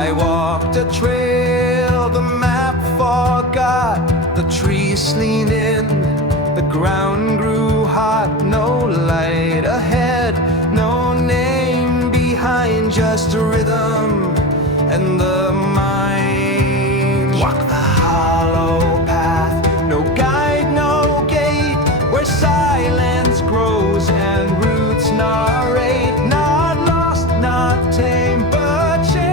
I walked a trail the map forgot. The trees leaned in, the ground grew hot. No light ahead, no name behind, just a rhythm and the mind. Walk the hollow path, no guide, no gate, where silence grows and roots narrate. Not lost, not tame, but changed.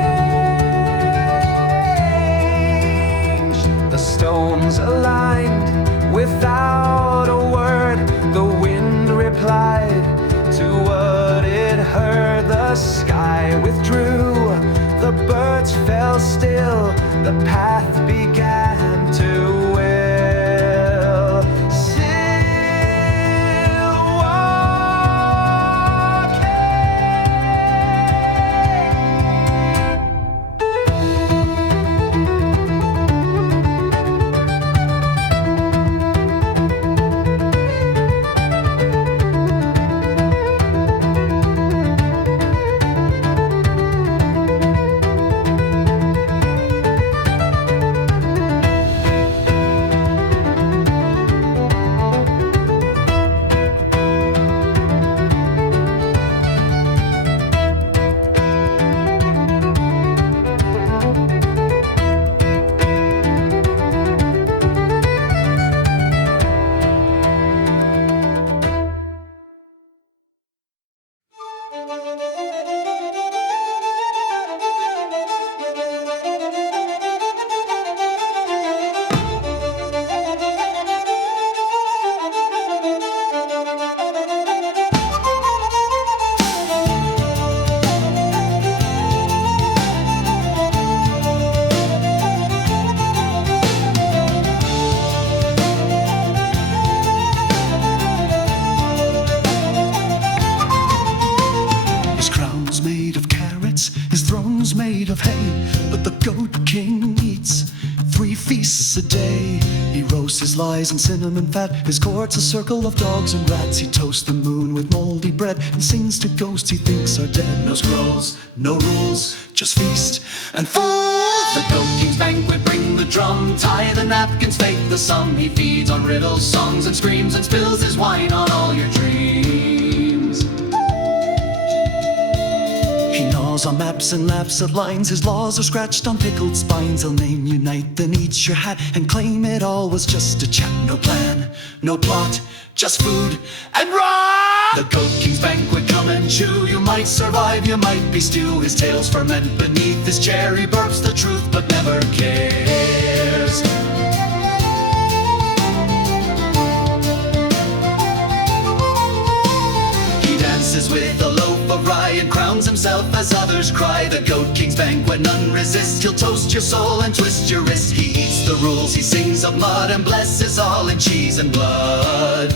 The stones aligned without a word. The wind replied to what it heard. The sky withdrew, the birds fell still, the path began to will. Still walking. Made of hay, but the goat king eats 3 feasts a day. He roasts his lies in cinnamon fat, his court's a circle of dogs and rats. He toasts the moon with moldy bread and sings to ghosts he thinks are dead. No scrolls, no rules, just feast and fool. The goat king's banquet, bring the drum, tie the napkins, fake the sum. He feeds on riddles, songs and screams, and spills his wine on all your dreams. He gnaws on maps and laughs at lines. His laws are scratched on pickled spines. He'll name you knight, then eat your hat and claim it all was just a chat. No plan, no plot, just food and rot. The goat king's banquet, come and chew. You might survive, you might be stew. His tales ferment beneath his chair. He burps the truth but never cares. With a loaf of rye and crowns himself as others cry. The goat king's banquet, none resist. He'll toast your soul and twist your wrist. He eats the rules, he sings of mud and blesses all in cheese and blood.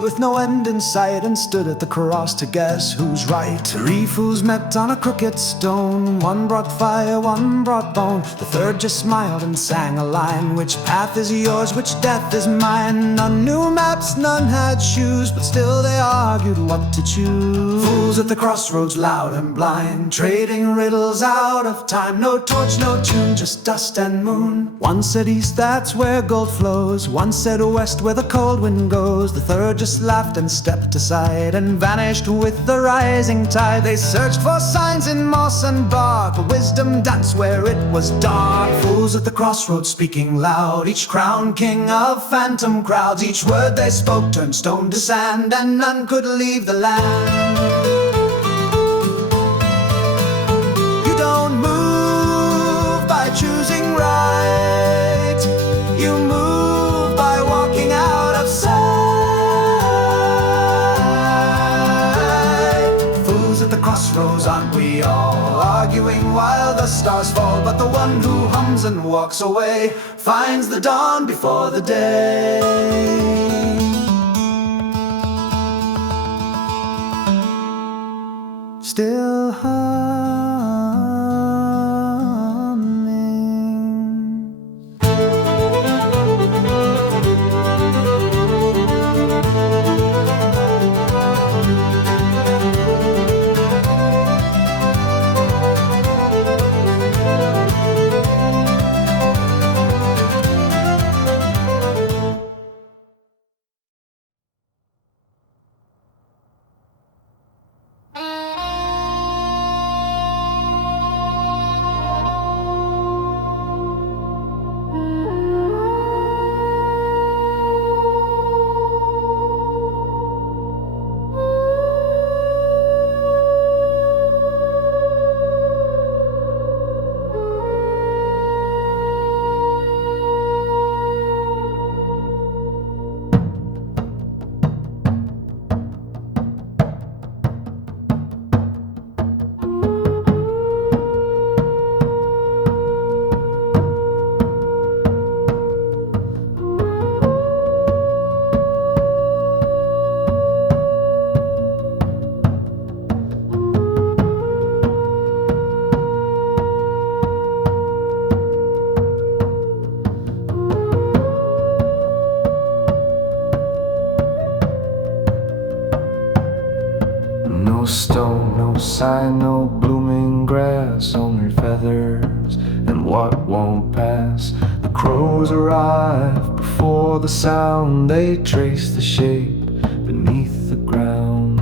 road with no end in sight, and stood at the cross to guess who's right. Three fools met on a crooked stone, one brought fire, one brought bone. The third just smiled and sang a line, which path is yours, which death is mine? None knew maps, none had shoes, but still they argued what to choose. Fools at the crossroads, loud and blind, trading riddles out of time. No torch, no tune, just dust and moon. One said east, that's where gold flows. One said west, where the cold wind goes. The third just laughed and stepped aside, and vanished with the rising tide. They searched for signs in moss and bark, a wisdom dance where it was dark. Fools at the crossroads speaking loud, each crowned king of phantom crowds. Each word they spoke turned stone to sand, and none could leave the land. You don't move by choosing right, you move by walking out of sight. Fools at the crossroads, aren't we all arguing while the stars fall? But the one who hums and walks away finds the dawn before the day. Still humming. No stone, no sign, no blooming grass, only feathers and what won't pass. The crows arrive before the sound, they trace the shape beneath the ground.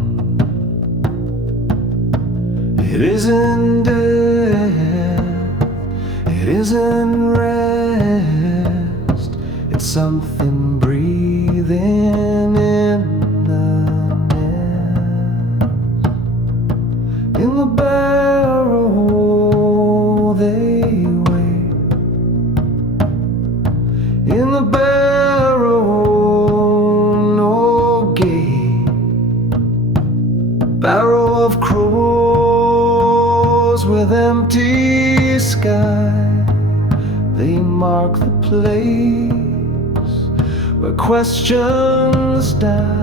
It isn't death, it isn't rest, it's something breathing in the barrow they wait. In the barrow no gate. Barrow of Crows with empty sky, they mark the place where questions die.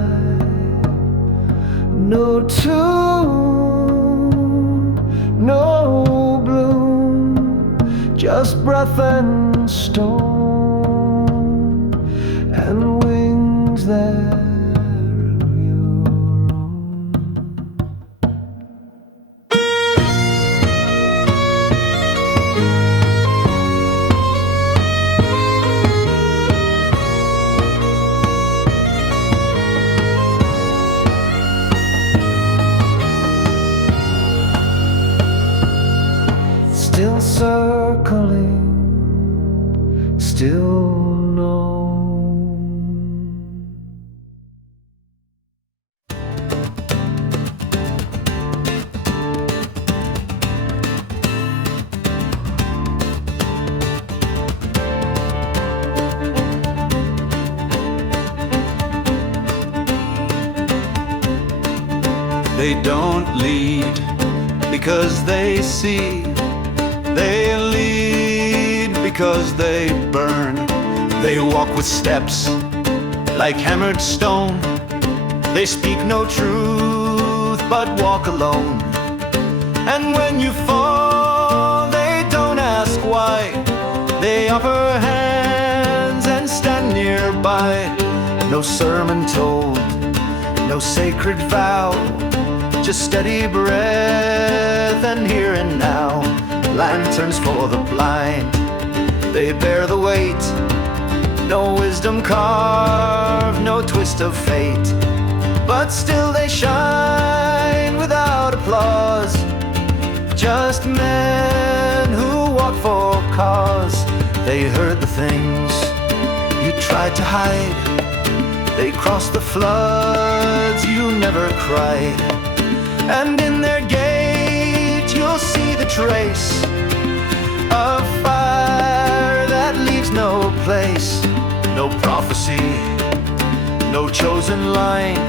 No tune, no bloom, just breath and stone, and wings that are your own. Still circling, still known. They don't lead because they see. They lead because they burn. They walk with steps like hammered stone. They speak no truth but walk alone. And when you fall, they don't ask why. They offer hands and stand nearby. No sermon told, no sacred vow, just steady breath and here and now. Lanterns for the blind, they bear the weight. No wisdom carved, no twist of fate, but still they shine without applause. Just men who walk for cause. They heard the things you tried to hide. They crossed the floods you never cried. And in their gate you'll see the trace of fire that leaves no place. No prophecy, no chosen line,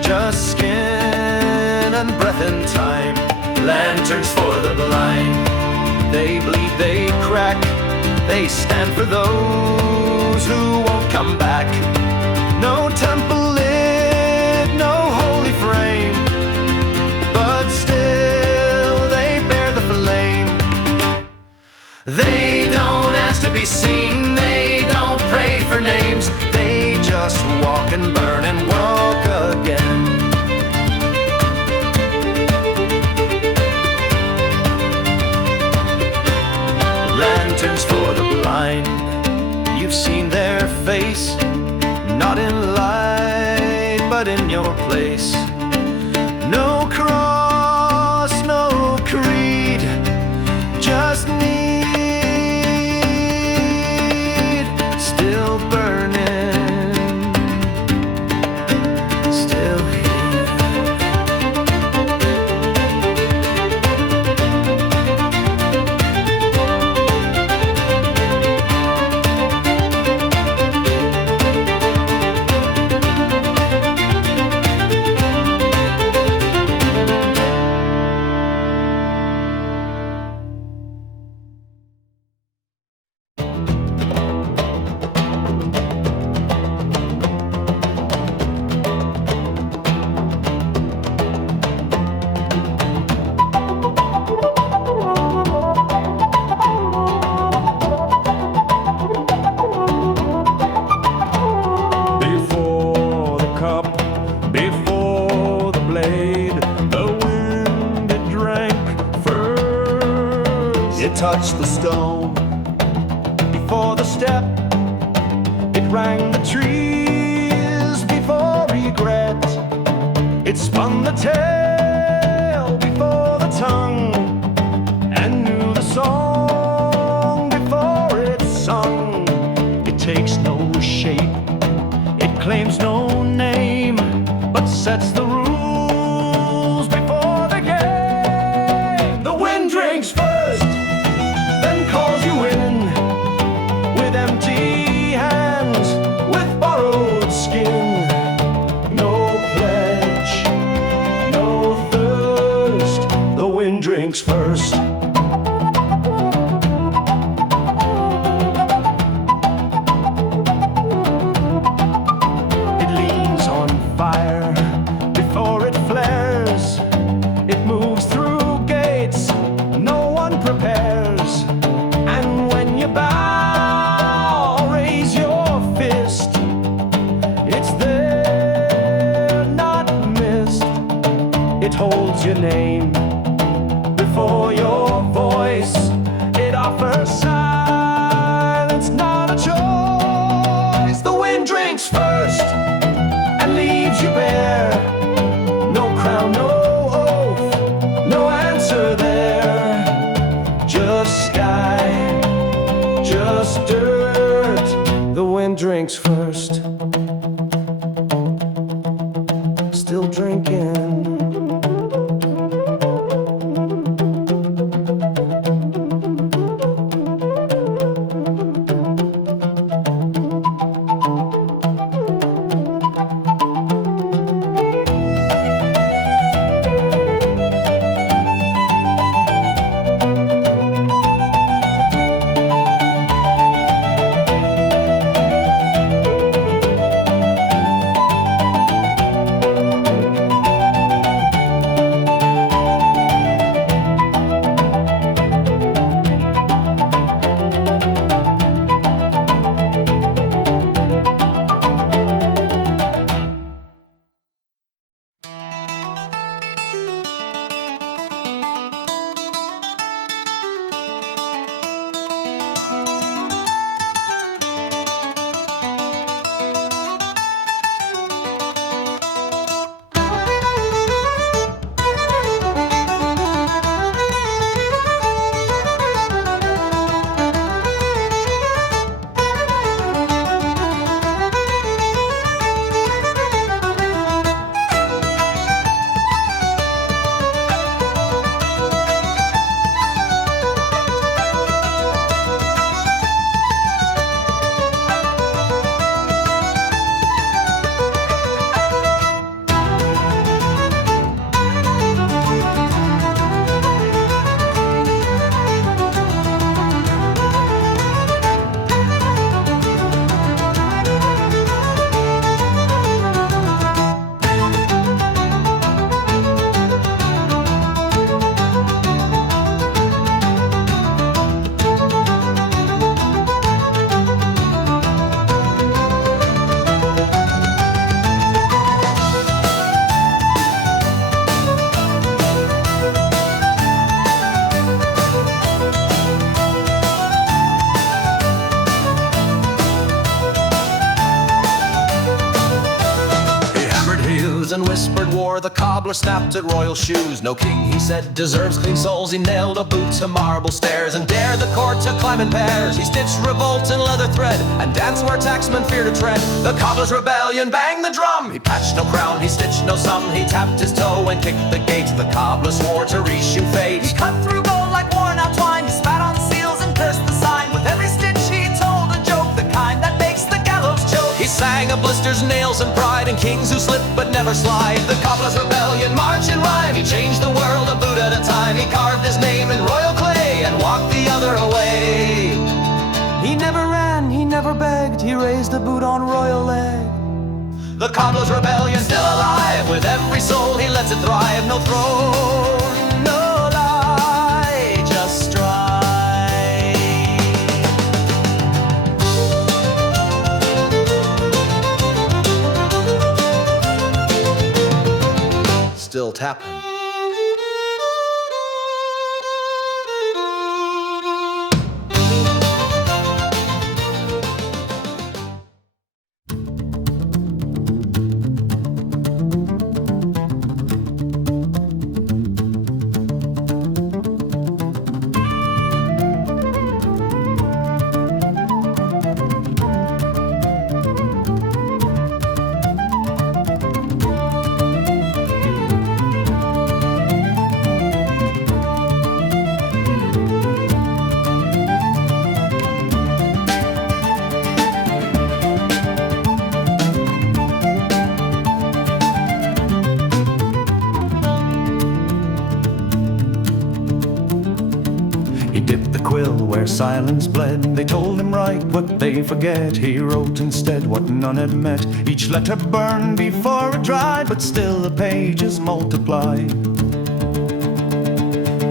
just skin and breath in time. Lanterns for the blind, they bleed, they crack. They stand for those who won't come back. No temple lit, no holy frame, but still they bear the flame. They don't ask to be seen, they don't pray for names. They just walk and burn and walk again. Lanterns for the blind, you've seen their face, not in light, but in your place. No cross, no creed, just need, still burning, still here. Touch the stone before the step. It rang the trees before regret. It spun the tale before the tongue, and knew the song before it's sung. It takes no shape, it claims no name, but sets the rules before the game. The wind drinks first, calls you in with empty hands, with borrowed skin. No pledge, no thirst, the wind drinks first. It leans on fire before it flares. It moves through gates no one prepares. Bow, raise your fist. It's there, not missed. It holds your name before your voice. It offers silence, not a choice. The wind drinks first and leaves you bare. No crown, no oath, no answer there. Just sky, just dirt. The wind drinks first, still drinking. and whispered war. The cobbler snapped at royal shoes. No king, he said, deserves clean souls. He nailed a boot to marble stairs and dared the court to climb in pairs. He stitched revolt in leather thread and danced where tacksmen fear to tread. The cobbler's rebellion banged the drum. He patched no crown, he stitched no sum. He tapped his toe and kicked the gate. The cobbler swore to reshoe fate. He cut through gold like worn out twine. He spat on seals and cursed the sign. With every stitch he told a joke, the kind that makes the gallows choke. He sang of blisters, nails, and pride, and kings who slip but never slide. The cobbler's rebellion marched in rhyme. He changed the world a boot at a time. He carved his name in royal clay and walked the other away. He never ran, he never begged. He raised a boot on royal leg. The cobbler's rebellion still alive. With every soul he lets it thrive. No throne, no lie, just strive. Still tapping. Where silence bled, they told him write what they forget. He wrote instead what none had met. Each letter burned before it dried, but still the pages multiplied.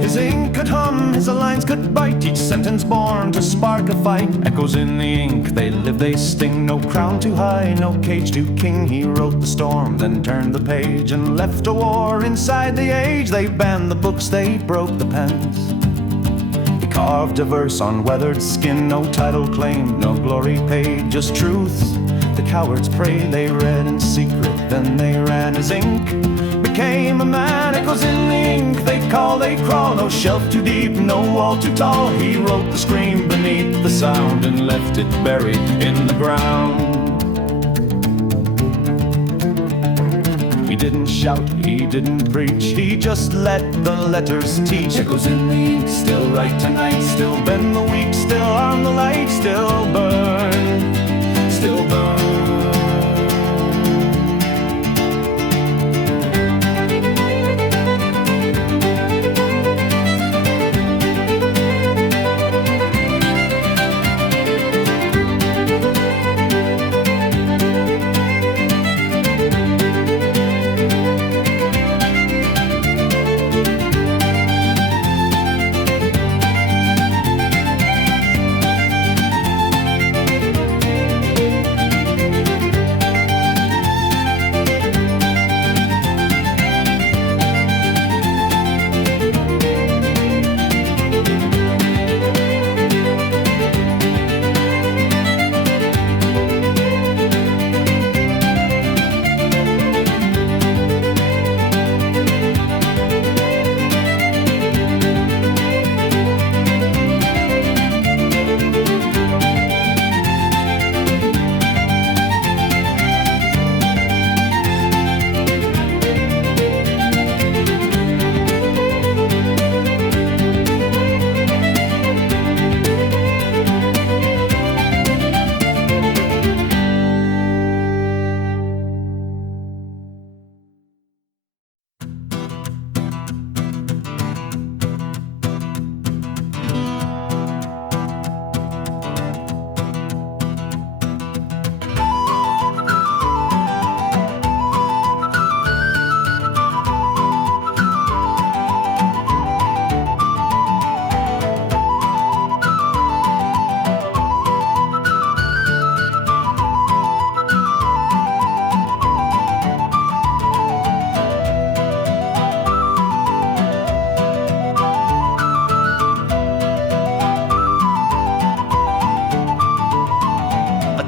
His ink could hum, his lines could bite, each sentence born to spark a fight. Echoes in the ink, they live, they sting. No crown too high, no cage too king. He wrote the storm, then turned the page and left a war inside the age. They banned the books, they broke the pens. Carved a verse on weathered skin. No title claimed, no glory paid, just truth. The cowards prayed, they read in secret, then they ran. His ink became a man. Echoes in the ink, they call, they crawl. No shelf too deep, no wall too tall. He wrote the scream beneath the sound and left it buried in the ground. He didn't shout, he didn't preach, he just let the letters teach. Echoes in the ink, still write tonight, still bend the weak, still arm the light, still burn, still burn.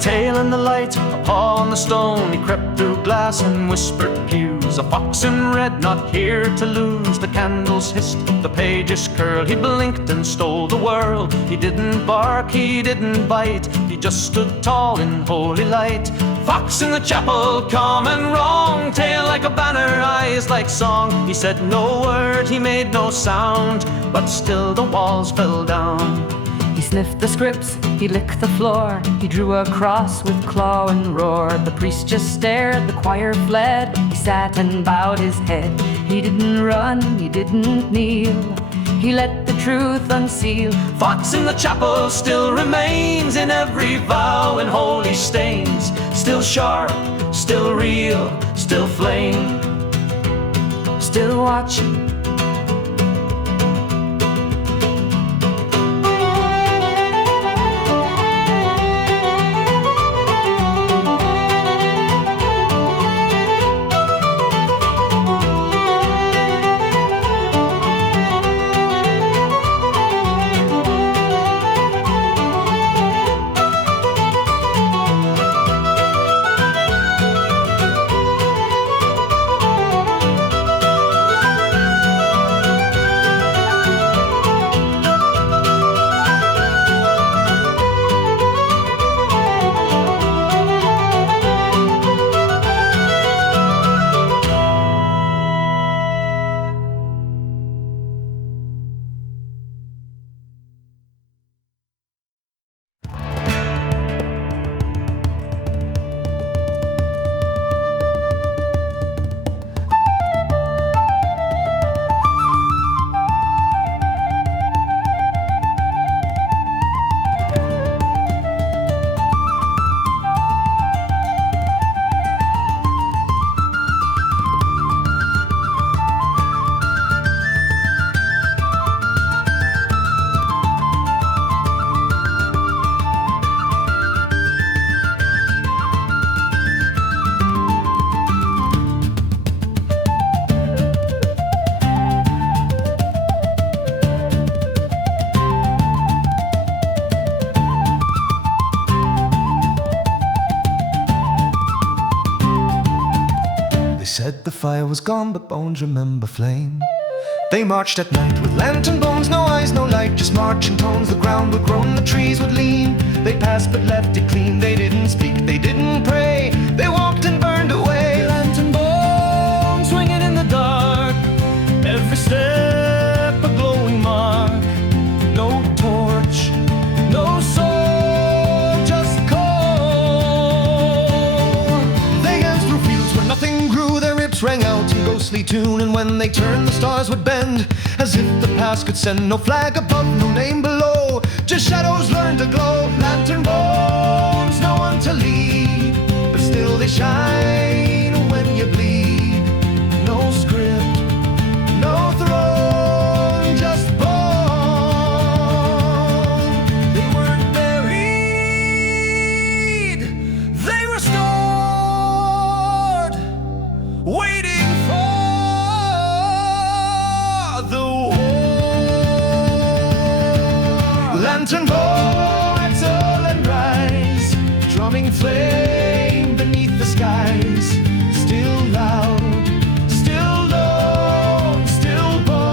tail in the light, a paw on the stone. He crept through glass and whispered pews. A fox in red, not here to lose. The candles hissed, the pages curled. He blinked and stole the world. He didn't bark, he didn't bite. He just stood tall in holy light. Fox in the chapel, calm and wrong. Tail like a banner, eyes like song. He said no word, he made no sound, but still the walls fell down. He sniffed the scripts, he licked the floor. He drew a cross with claw and roared. The priest just stared, the choir fled. He sat and bowed his head. He didn't run, he didn't kneel. He let the truth unseal. Fox in the chapel still remains in every vow and holy stains. Still sharp, still real, still flame, Still watching. Said the fire was gone, but bones remember flame. They marched at night with lantern bones, no eyes, no light, just marching tones. The ground would groan, the trees would lean. They passed but left it clean. They didn't speak, they didn't pray. They walked and burned away. lantern bones swinging in the dark. Every step a glowing mark. No torch, no sword, just coal. They danced through fields where nothing grew. Their ribs rang out in ghostly tune, and when they turned, the stars would bend, as if the past could send. No flag above, no name below, just shadows learned to glow. Lantern bones, no one to lead, but still they shine when you bleed. No script, no throne, just bone. They weren't buried, they were stored, waiting for the war. Lantern bones, exhale and rise, drumming flame beneath the skies. Still loud, still low, still bone.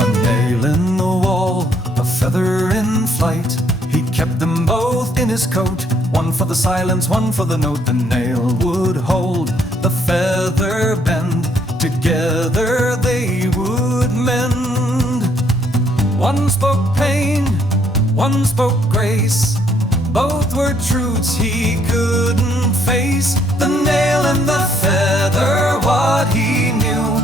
A nail in the wall, a feather in flight. He kept them both in his coat, one for the silence, one for the note. The nail would hold, the feather bend, together they would mend. One spoke pain, one spoke grace. Both were truths he couldn't face. The nail and the feather, what he knew.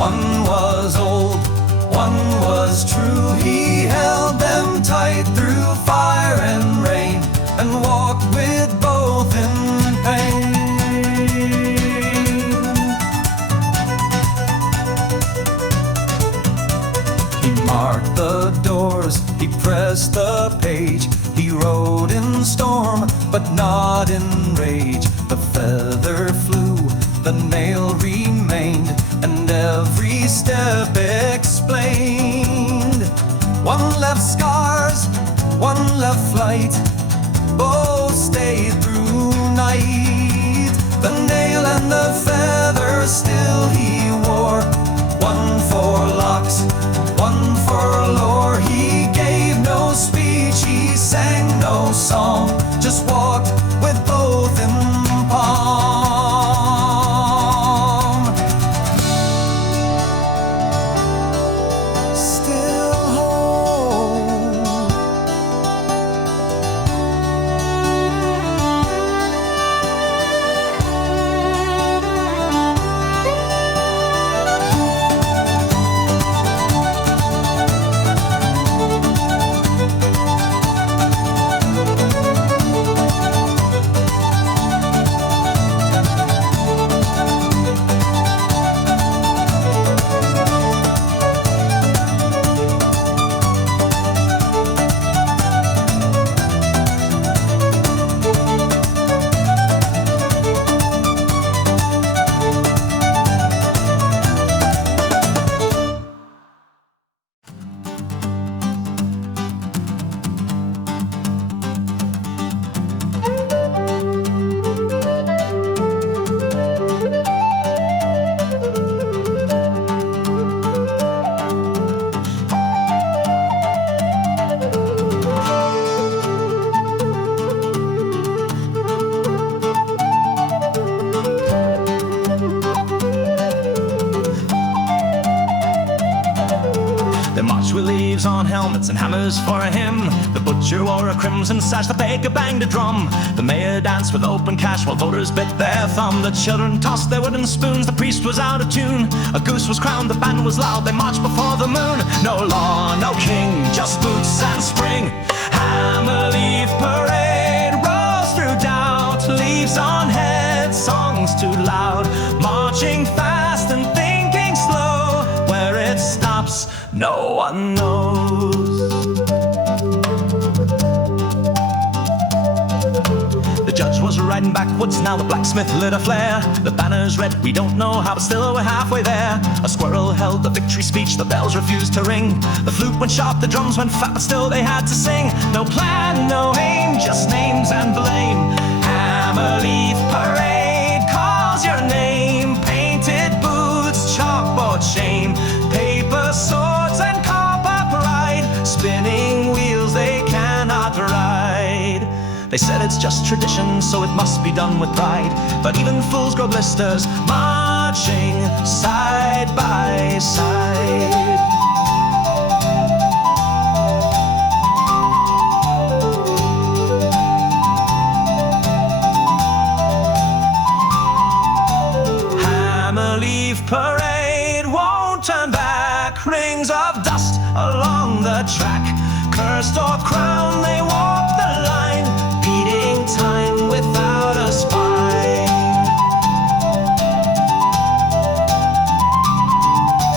One was old, one was true. He held them tight through fire and rain, and walked with both in pain. He marked the doors, he pressed the page. He rode in storm, but not in rage. The feather flew, the nail remained, and every step explained. One left scars, one left flight. Both stayed through night. The nail and the feather still he wore. One for locks, one for lore. He gave no speech, he sang no song, just walked with both in palm. Still home. They marched with leaves on helmets and hammers for him. The butcher wore a crimson sash, the baker banged a drum. The mayor danced with open cash while voters bit their thumb. The children tossed their wooden spoons, the priest was out of tune. A goose was crowned, the band was loud, they marched before the moon. No law, no king, just boots and spring. Hammerleaf Parade rolls through doubt. Leaves on head, songs too loud. Marching fast and thinking slow. Where it stops, no one knows. The judge was riding backwards, now the blacksmith lit a flare. The banners read, we don't know how, but still we're halfway there. A squirrel held the victory speech, the bells refused to ring. The flute went sharp, the drums went fat, but still they had to sing. No plan, no aim, just names and blame. Hammerleaf Parade calls your name. Painted boots, chalkboard shame. Paper swords and copper pride. Spinning wheels they cannot ride. They said it's just tradition, so it must be done with pride. But even fools grow blisters, marching side by side. Hammerleaf Parade won't turn back. Rings of dust along the track. Cursed or crowned, they walk the line, beating time without a spine.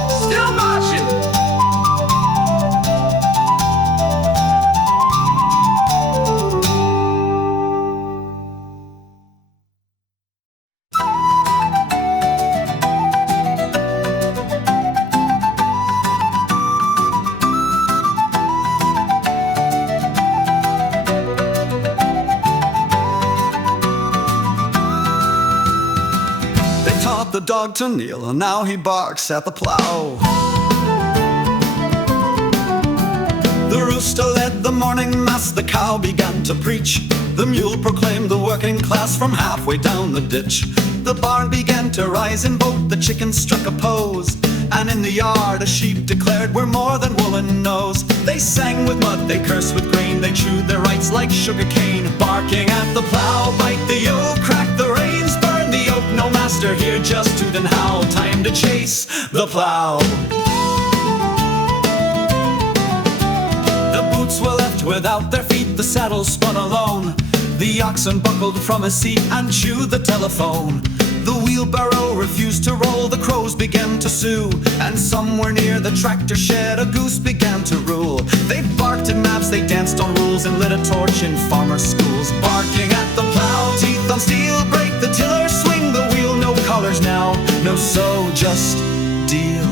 Still marching. The dog to kneel, and now he barks at the plough. The rooster led the morning mass, the cow began to preach. The mule proclaimed the working class from halfway down the ditch. The barn began to rise in vote, the chickens struck a pose, and in the yard a sheep declared we're more than woman knows. like sugar cane. Barking at the plough, bite the yoke, crack the reins, burn the yoke. No master here, just toot and howl. Time to chase the plough. The boots were left without their feet, the saddle spun alone. The oxen buckled from his seat and chewed the telephone. The wheelbarrow refused to roll, the crows began to sue, and somewhere near the tractor shed a goose began to rule. They barked at maps, they danced on rules, and lit a torch in farmer schools. Barking at the plough, teeth on steel, break the tiller, swing the wheel. No collars now, no sew, just deal.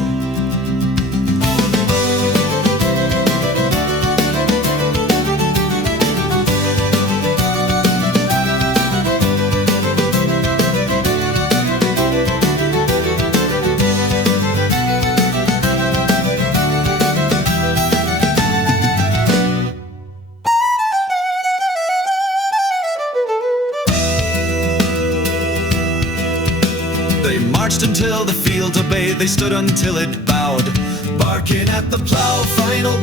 They marched until the field obeyed, they stood until it bowed. Barking at the plough, final